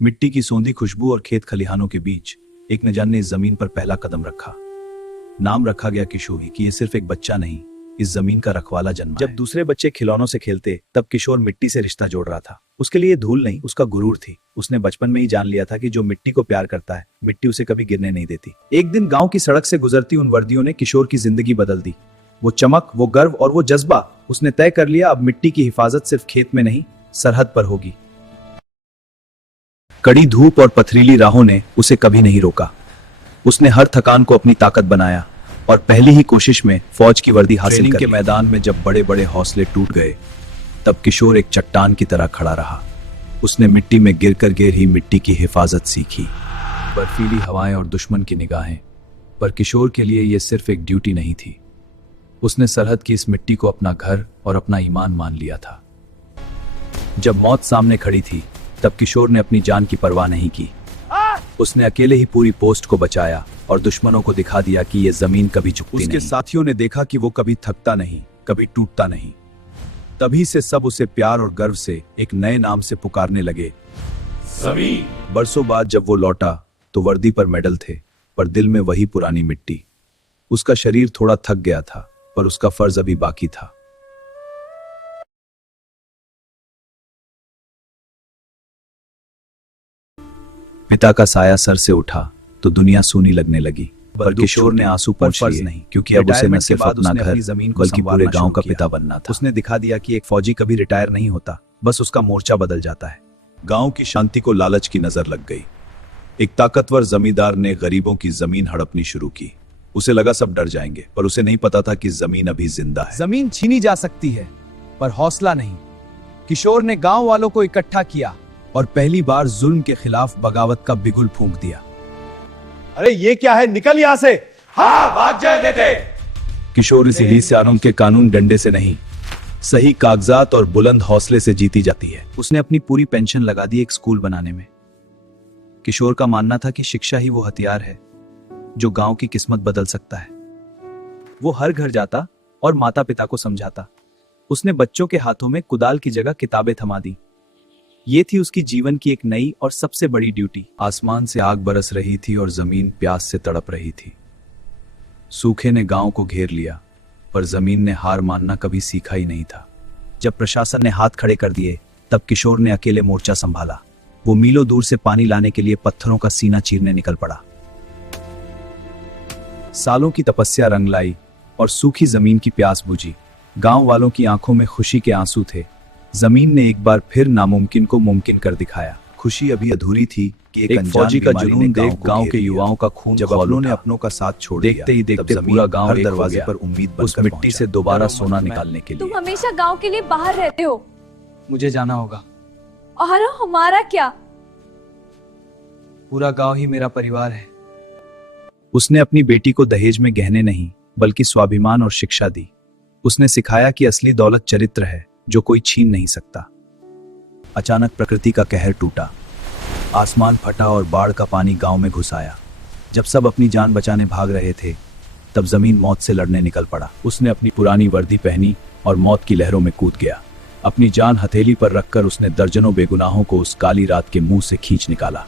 मिट्टी की सौंधी खुशबू और खेत खलिहानों के बीच एक नजान ने इस जमीन पर पहला कदम रखा। नाम रखा गया किशोर कि ये सिर्फ एक बच्चा नहीं, इस जमीन का रखवाला जन्मा। जब दूसरे बच्चे खिलौनों से खेलते तब किशोर मिट्टी से रिश्ता जोड़ रहा था। उसके लिए धूल नहीं, उसका गुरूर थी। उसने बचपन में ही जान लिया था कि जो मिट्टी को प्यार करता है, मिट्टी उसे कभी गिरने नहीं देती। एक दिन गांव की सड़क से गुजरती उन वर्दियों ने किशोर की जिंदगी बदल दी। वो चमक, वो गर्व और वो जज्बा। उसने तय कर लिया अब मिट्टी की हिफाजत सिर्फ खेत में नहीं, सरहद पर होगी। कड़ी धूप और पथरीली राहों ने उसे कभी नहीं रोका। उसने हर थकान को अपनी ताकत बनाया और पहली ही कोशिश में फौज की वर्दी हासिल कर ली। के मैदान में जब बड़े बड़े हौसले टूट गए तब किशोर एक चट्टान की तरह खड़ा रहा। उसने मिट्टी में गिरकर गिर ही मिट्टी की हिफाजत सीखी। बर्फीली हवाएं और दुश्मन की निगाहें, पर किशोर के लिए यह सिर्फ एक ड्यूटी नहीं थी। उसने सरहद की इस मिट्टी को अपना घर और अपना ईमान मान लिया था। जब मौत सामने खड़ी थी तब किशोर ने अपनी जान की परवाह नहीं की। उसने अकेले ही पूरी पोस्ट को बचाया और दुश्मनों को दिखा दिया कि यह जमीन कभी झुकती नहीं। उसके साथियों ने देखा कि वो कभी थकता नहीं, कभी टूटता नहीं। तभी से सब उसे प्यार और गर्व से एक नए नाम से पुकारने लगे, जमीन। बरसों बाद जब वो लौटा तो वर्दी पर मेडल थे, पर दिल में वही पुरानी मिट्टी। उसका शरीर थोड़ा थक गया था, पर उसका फर्ज अभी बाकी था। पिता का साया सर से उठा तो दुनिया सूनी लगने लगी, पर किशोर ने आंसू पर फर्ज नहीं, क्योंकि अब उसे न सिर्फ अपना घर बल्कि पूरे गांव का पिता बनना था। उसने दिखा दिया कि एक फौजी कभी रिटायर नहीं होता, बस उसका मोर्चा बदल जाता है। गांव की शांति को लालच की नजर लग गई। एक ताकतवर जमींदार ने गरीबों की जमीन हड़पनी शुरू की। उसे लगा सब डर जाएंगे, पर उसे नहीं पता था कि जमीन अभी जिंदा है। जमीन छीनी जा सकती है, पर हौसला नहीं। किशोर ने गांव वालों को इकट्ठा किया और पहली बार जुल्म के खिलाफ बगावत का बिगुल फूंक दिया। अरे ये क्या है, निकल यहां से। हाँ, भाग जाए देते। किशोर इस हिली से के कानून डंडे से नहीं, सही कागजात और बुलंद हौसले से जीती जाती है। उसने अपनी पूरी पेंशन लगा दी एक स्कूल बनाने में। किशोर का मानना था कि शिक्षा ही वो हथियार है जो गांव की किस्मत बदल सकता है। वो हर घर जाता और माता पिता को समझाता। उसने बच्चों के हाथों में कुदाल की जगह किताबें थमा दी। ये थी उसकी जीवन की एक नई और सबसे बड़ी ड्यूटी। आसमान से आग बरस रही थी और जमीन प्यास से तड़प रही थी। सूखे ने गांव को घेर लिया, पर जमीन ने हार मानना कभी सीखा ही नहीं था। जब प्रशासन ने हाथ खड़े कर दिए तब किशोर ने अकेले मोर्चा संभाला। वो मीलों दूर से पानी लाने के लिए पत्थरों का सीना चीरने निकल पड़ा। सालों की तपस्या रंग लाई और सूखी जमीन की प्यास बुझी। गांव वालों की आंखों में खुशी के आंसू थे। जमीन ने एक बार फिर नामुमकिन को मुमकिन कर दिखाया। खुशी अभी अधूरी थी कि एक फौजी का जुनून देख गांव के युवाओं का खून जब अपनों ने अपनों का साथ छोड़ दिया। देखते ही देखते पूरा गांव हर दरवाजे पर उम्मीद बनकर उस मिट्टी से दोबारा सोना निकालने के लिए। तुम हमेशा गांव के लिए बाहर रहते हो। मुझे जाना होगा। और हमारा क्या? पूरा गांव ही मेरा परिवार है। उसने अपनी बेटी को दहेज में गहने नहीं बल्कि स्वाभिमान और शिक्षा दी। उसने सिखाया कि असली दौलत चरित्र है जो कोई छीन नहीं सकता। अचानक प्रकृति का कहर टूटा। आसमान फटा और बाढ़ का पानी गांव में घुस आया। जब सब अपनी जान बचाने भाग रहे थे तब जमीन मौत से लड़ने निकल पड़ा। उसने अपनी पुरानी वर्दी पहनी और मौत की लहरों में कूद गया। अपनी जान हथेली पर रखकर उसने दर्जनों बेगुनाहों को उस काली रात के मुंह से खींच निकाला।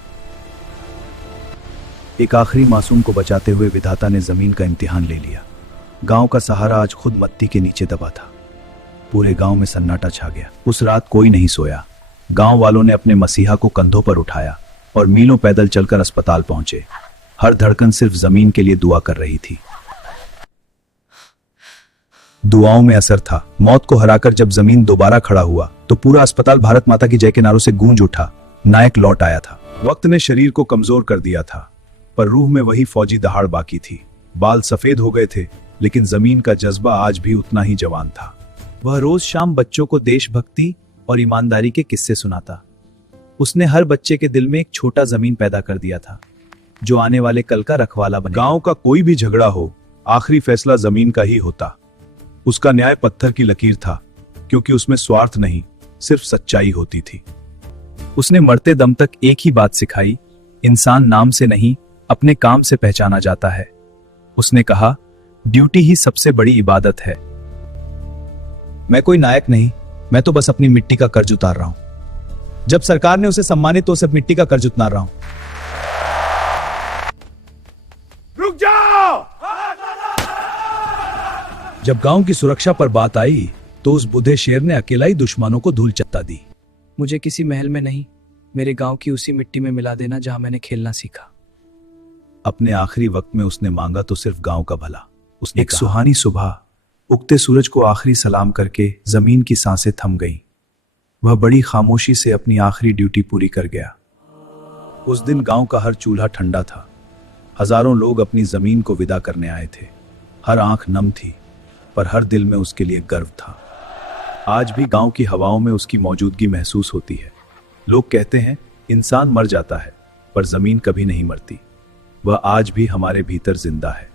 एक आखिरी मासूम को बचाते हुए विधाता ने जमीन का इम्तिहान ले लिया। गांव का सहारा आज खुद मत्ती के नीचे दबा था। पूरे गांव में सन्नाटा छा गया। उस रात कोई नहीं सोया। गांव वालों ने अपने मसीहा को कंधों पर उठाया और मीलों पैदल चलकर अस्पताल पहुंचे। हर धड़कन सिर्फ जमीन के लिए दुआ कर रही थी। दुआओं में असर था। मौत को हराकर जब जमीन दोबारा खड़ा हुआ तो पूरा अस्पताल भारत माता की जय के नारों से गूंज उठा। नायक लौट आया था। वक्त ने शरीर को कमजोर कर दिया था, पर रूह में वही फौजी दहाड़ बाकी थी। बाल सफेद हो गए थे, लेकिन जमीन का जज्बा आज भी उतना ही जवान था। वह रोज शाम बच्चों को देशभक्ति और ईमानदारी के किस्से सुनाता। उसने हर बच्चे के दिल में एक छोटा जमीन पैदा कर दिया था जो आने वाले कल का रखवाला बने। गांव का कोई भी झगड़ा हो, आखिरी फैसला जमीन का ही होता। उसका न्याय पत्थर की लकीर था, क्योंकि उसमें स्वार्थ नहीं, सिर्फ सच्चाई होती थी। उसने मरते दम तक एक ही बात सिखाई, इंसान नाम से नहीं अपने काम से पहचाना जाता है। उसने कहा, ड्यूटी ही सबसे बड़ी इबादत है। मैं कोई नायक नहीं, मैं तो बस अपनी मिट्टी का कर्ज उतार रहा हूं। जब सरकार ने उसे सम्मानित तो सिर्फ मिट्टी का कर्ज उतार रहा हूं। रुक जाओ। जब गांव की सुरक्षा पर बात आई तो उस बुढ़े शेर ने अकेला ही दुश्मनों को धूल चट्टा दी। मुझे किसी महल में नहीं, मेरे गांव की उसी मिट्टी में मिला देना जहां मैंने खेलना सीखा। अपने आखिरी वक्त में उसने मांगा तो सिर्फ गांव का भला। उसने एक सुहानी सुबह उगते सूरज को आखिरी सलाम करके जमीन की सांसें थम गईं। वह बड़ी खामोशी से अपनी आखिरी ड्यूटी पूरी कर गया। उस दिन गांव का हर चूल्हा ठंडा था। हजारों लोग अपनी जमीन को विदा करने आए थे। हर आंख नम थी, पर हर दिल में उसके लिए गर्व था। आज भी गांव की हवाओं में उसकी मौजूदगी महसूस होती है। लोग कहते हैं इंसान मर जाता है, पर जमीन कभी नहीं मरती। वह आज भी हमारे भीतर जिंदा है।